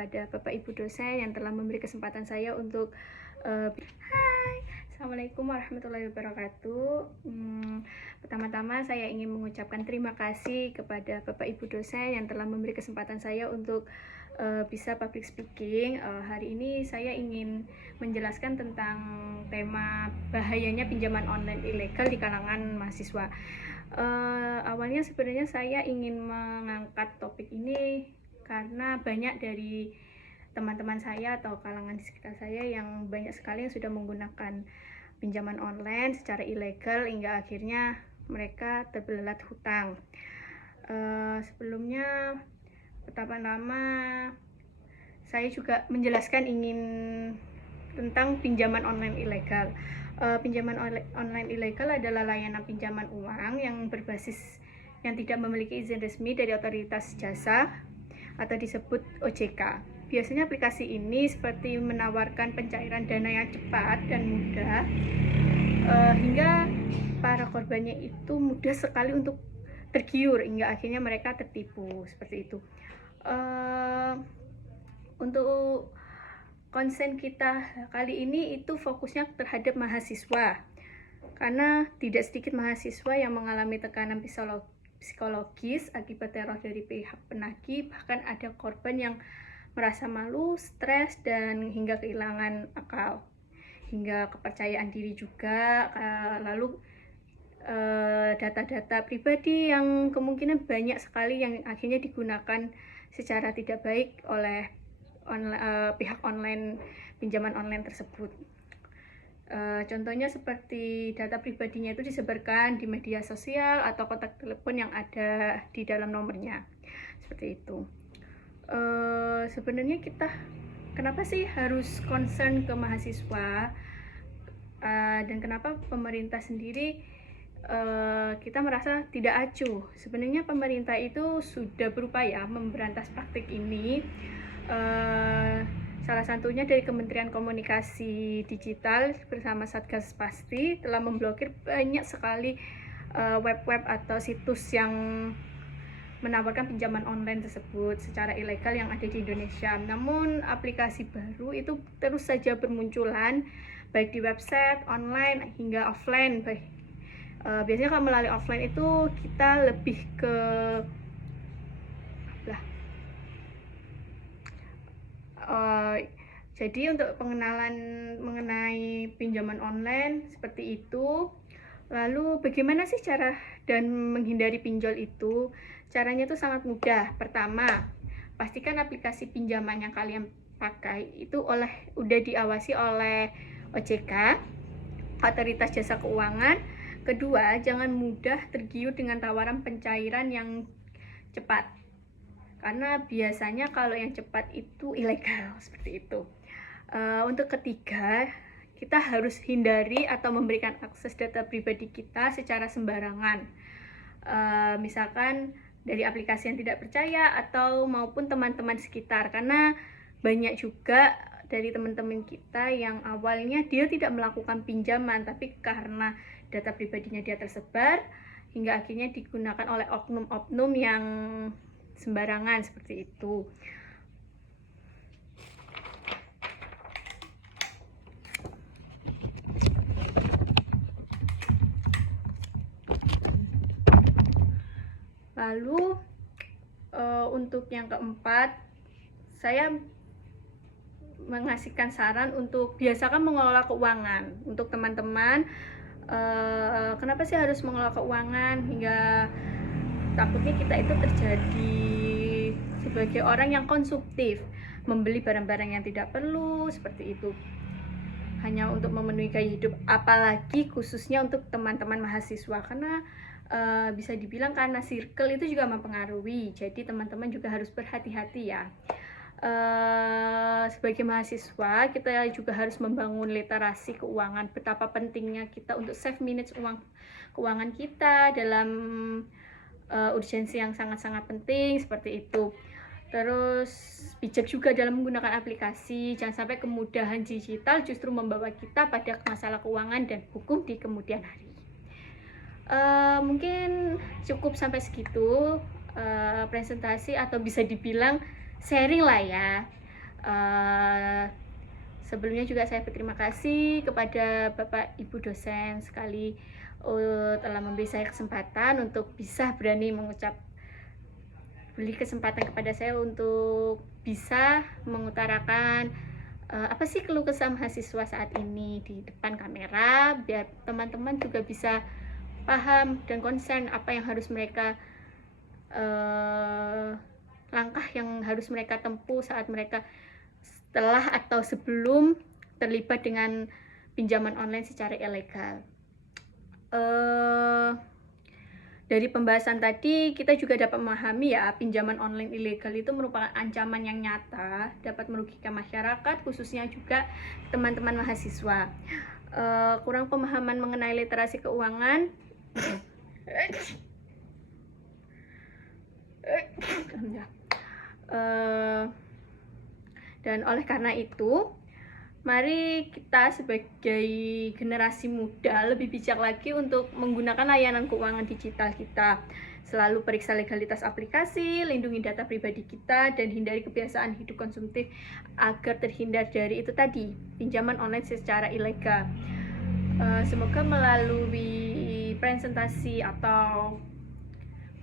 kepada Bapak Ibu dosen yang telah memberi kesempatan saya untuk Hai, Assalamualaikum warahmatullahi wabarakatuh. Pertama-tama saya ingin mengucapkan terima kasih kepada Bapak Ibu dosen yang telah memberi kesempatan saya untuk bisa public speaking. Hari ini saya ingin menjelaskan tentang tema bahayanya pinjaman online ilegal di kalangan mahasiswa. Awalnya sebenarnya saya ingin mengangkat topik ini karena banyak dari teman-teman saya atau kalangan di sekitar saya yang banyak sekali yang sudah menggunakan pinjaman online secara ilegal hingga akhirnya mereka terbelat hutang. Sebelumnya pertama-tama saya juga menjelaskan ingin tentang pinjaman online ilegal. Pinjaman online ilegal adalah layanan pinjaman uang yang berbasis yang tidak memiliki izin resmi dari otoritas jasa atau disebut OJK. Biasanya aplikasi ini seperti menawarkan pencairan dana yang cepat dan mudah, hingga para korbannya itu mudah sekali untuk tergiur hingga akhirnya mereka tertipu seperti itu. Untuk konsen kita kali ini itu fokusnya terhadap mahasiswa, karena tidak sedikit mahasiswa yang mengalami tekanan psikologis akibat teror dari pihak penagih, bahkan ada korban yang merasa malu, stres, dan hingga kehilangan akal, hingga kepercayaan diri juga. Lalu data-data pribadi yang kemungkinan banyak sekali yang akhirnya digunakan secara tidak baik oleh pihak online pinjaman online tersebut. Contohnya seperti data pribadinya itu disebarkan di media sosial atau kontak telepon yang ada di dalam nomornya, seperti itu. Sebenarnya kita kenapa sih harus concern ke mahasiswa, dan kenapa pemerintah sendiri kita merasa tidak acuh? Sebenarnya pemerintah itu sudah berupaya memberantas praktik ini. Salah satunya dari Kementerian Komunikasi Digital bersama Satgas Pasti telah memblokir banyak sekali web-web atau situs yang menawarkan pinjaman online tersebut secara ilegal yang ada di Indonesia. Namun aplikasi baru itu terus saja bermunculan, baik di website, online, hingga offline. Biasanya kalau melalui offline itu kita lebih ke jadi untuk pengenalan mengenai pinjaman online seperti itu. Lalu bagaimana sih cara dan menghindari pinjol itu? Caranya itu sangat mudah. Pertama, pastikan aplikasi pinjaman yang kalian pakai itu udah diawasi oleh OJK, Otoritas Jasa Keuangan. Kedua, jangan mudah tergiur dengan tawaran pencairan yang cepat, karena biasanya kalau yang cepat itu ilegal, seperti itu. Untuk ketiga, kita harus hindari atau memberikan akses data pribadi kita secara sembarangan, misalkan dari aplikasi yang tidak percaya atau maupun teman-teman sekitar, karena banyak juga dari teman-teman kita yang awalnya dia tidak melakukan pinjaman, tapi karena data pribadinya dia tersebar hingga akhirnya digunakan oleh oknum-oknum yang sembarangan, seperti itu. Lalu untuk yang keempat, saya mengasihkan saran untuk biasakan mengelola keuangan. Untuk teman-teman, kenapa sih harus mengelola keuangan? Hingga takutnya kita itu terjadi sebagai orang yang konsumtif, membeli barang-barang yang tidak perlu, seperti itu, hanya untuk memenuhi gaya hidup. Apalagi khususnya untuk teman-teman mahasiswa, karena bisa dibilang karena circle itu juga mempengaruhi. Jadi teman-teman juga harus berhati-hati ya. Sebagai mahasiswa, kita juga harus membangun literasi keuangan. Betapa pentingnya kita untuk save minutes keuangan kita dalam urgensi yang sangat-sangat penting, seperti itu. Terus bijak juga dalam menggunakan aplikasi. Jangan sampai kemudahan digital justru membawa kita pada masalah keuangan dan hukum di kemudian hari. Mungkin cukup sampai segitu presentasi, atau bisa dibilang sharing lah ya. Sebelumnya juga saya berterima kasih kepada Bapak Ibu dosen sekali telah memberi saya kesempatan untuk bisa berani beri kesempatan kepada saya untuk bisa mengutarakan apa sih keluh kesah mahasiswa saat ini di depan kamera, biar teman-teman juga bisa paham dan concern apa yang harus mereka langkah yang harus mereka tempuh saat mereka setelah atau sebelum terlibat dengan pinjaman online secara ilegal. Dari pembahasan tadi kita juga dapat memahami ya, pinjaman online ilegal itu merupakan ancaman yang nyata, dapat merugikan masyarakat, khususnya juga teman-teman mahasiswa. Kurang pemahaman mengenai literasi keuangan dan oleh karena itu, mari kita sebagai generasi muda lebih bijak lagi untuk menggunakan layanan keuangan digital kita. Selalu periksa legalitas aplikasi, lindungi data pribadi kita, dan hindari kebiasaan hidup konsumtif agar terhindar dari itu tadi, pinjaman online secara ilegal. Semoga melalui presentasi atau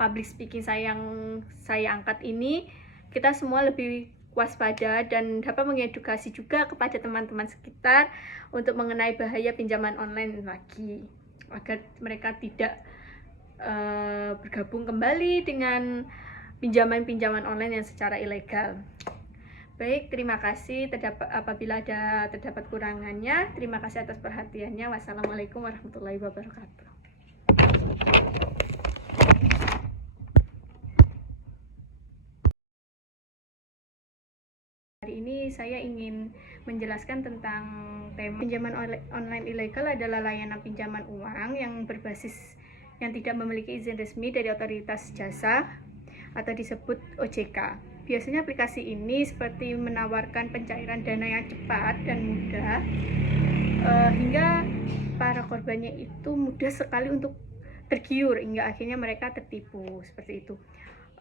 public speaking yang saya angkat ini, kita semua lebih waspada dan dapat mengedukasi juga kepada teman-teman sekitar untuk mengenai bahaya pinjaman online lagi, agar mereka tidak bergabung kembali dengan pinjaman-pinjaman online yang secara ilegal. Baik, terima kasih. Apabila terdapat kurangannya, terima kasih atas perhatiannya. Wassalamualaikum warahmatullahi wabarakatuh. Hari ini saya ingin menjelaskan tentang tema pinjaman online ilegal adalah layanan pinjaman uang yang tidak memiliki izin resmi dari otoritas jasa atau disebut OJK. Biasanya aplikasi ini seperti menawarkan pencairan dana yang cepat dan mudah, hingga para korbannya itu mudah sekali untuk tergiur hingga akhirnya mereka tertipu seperti itu.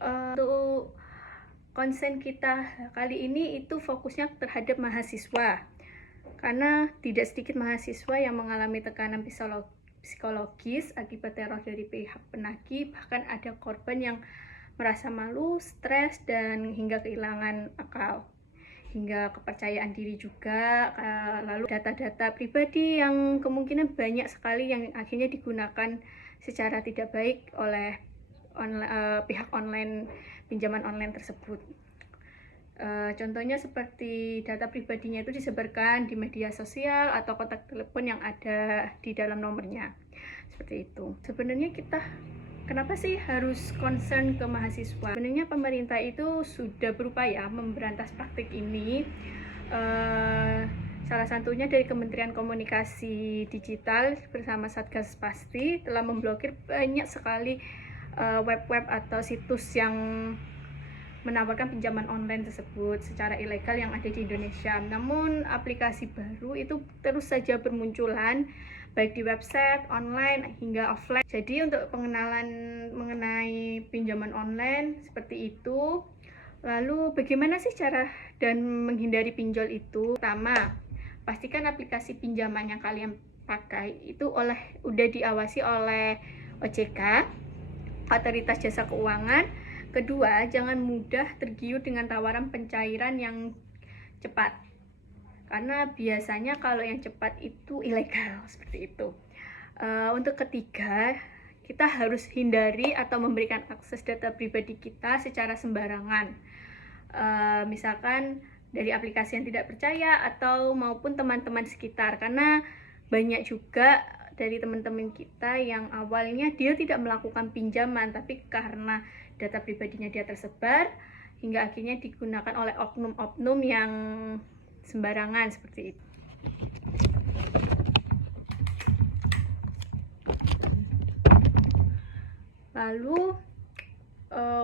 Untuk konsen kita kali ini itu fokusnya terhadap mahasiswa, karena tidak sedikit mahasiswa yang mengalami tekanan psikologis akibat teror dari pihak penagih, bahkan ada korban yang merasa malu, stres, dan hingga kehilangan akal, hingga kepercayaan diri juga. Lalu data-data pribadi yang kemungkinan banyak sekali yang akhirnya digunakan secara tidak baik oleh pihak online pinjaman online tersebut. Contohnya seperti data pribadinya itu disebarkan di media sosial atau kontak telepon yang ada di dalam nomornya, seperti itu. Sebenarnya kita kenapa sih harus concern ke mahasiswa? Sebenarnya pemerintah itu sudah berupaya memberantas praktik ini. Salah satunya dari Kementerian Komunikasi Digital bersama Satgas Pasti telah memblokir banyak sekali web-web atau situs yang menawarkan pinjaman online tersebut secara ilegal yang ada di Indonesia. Namun aplikasi baru itu terus saja bermunculan, baik di website, online, hingga offline. Jadi untuk pengenalan mengenai pinjaman online seperti itu. Lalu bagaimana sih cara dan menghindari pinjol itu? Pertama, pastikan aplikasi pinjaman yang kalian pakai itu udah diawasi oleh OJK, Otoritas Jasa Keuangan. Kedua, jangan mudah tergiur dengan tawaran pencairan yang cepat, karena biasanya kalau yang cepat itu ilegal, seperti itu. Untuk ketiga, kita harus hindari atau memberikan akses data pribadi kita secara sembarangan, misalkan dari aplikasi yang tidak percaya atau maupun teman-teman sekitar, karena banyak juga dari teman-teman kita yang awalnya dia tidak melakukan pinjaman, tapi karena data pribadinya dia tersebar hingga akhirnya digunakan oleh oknum-oknum yang sembarangan seperti itu. Lalu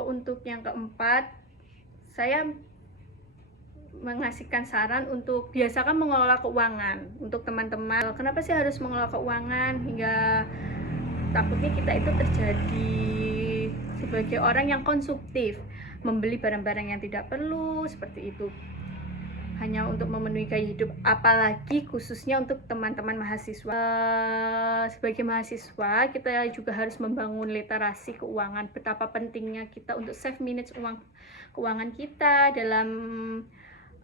untuk yang keempat, saya mengasihkan saran untuk biasakan mengelola keuangan untuk teman-teman. Kenapa sih harus mengelola keuangan? Hingga takutnya kita itu terjadi sebagai orang yang konsumtif, membeli barang-barang yang tidak perlu, seperti itu. hanya untuk memenuhi gaya hidup, apalagi khususnya untuk teman-teman mahasiswa. Sebagai mahasiswa, kita juga harus membangun literasi keuangan, betapa pentingnya kita untuk save minutes keuangan kita dalam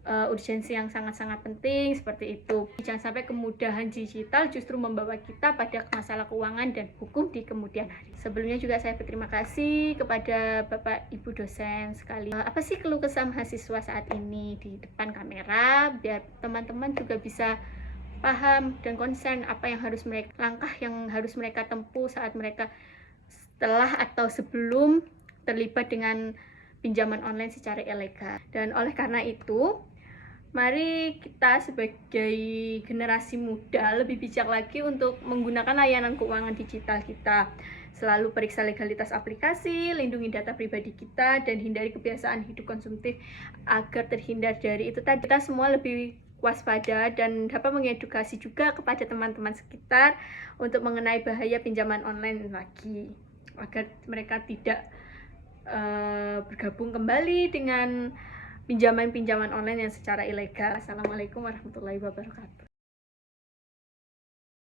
urgensi yang sangat-sangat penting seperti itu. Jangan sampai kemudahan digital justru membawa kita pada masalah keuangan dan hukum di kemudian hari. Sebelumnya juga saya berterima kasih kepada Bapak Ibu dosen sekali. Apa sih keluh kesah mahasiswa saat ini di depan kamera, biar teman-teman juga bisa paham dan concern apa yang harus mereka, langkah yang harus mereka tempuh saat mereka setelah atau sebelum terlibat dengan pinjaman online secara ilegal. Dan oleh karena itu, mari kita sebagai generasi muda lebih bijak lagi untuk menggunakan layanan keuangan digital kita. Selalu periksa legalitas aplikasi, lindungi data pribadi kita, dan hindari kebiasaan hidup konsumtif agar terhindar dari itu tadi. Kita semua lebih waspada dan dapat mengedukasi juga kepada teman-teman sekitar untuk mengenai bahaya pinjaman online lagi, agar mereka tidak bergabung kembali dengan pinjaman-pinjaman online yang secara ilegal. Assalamualaikum warahmatullahi wabarakatuh.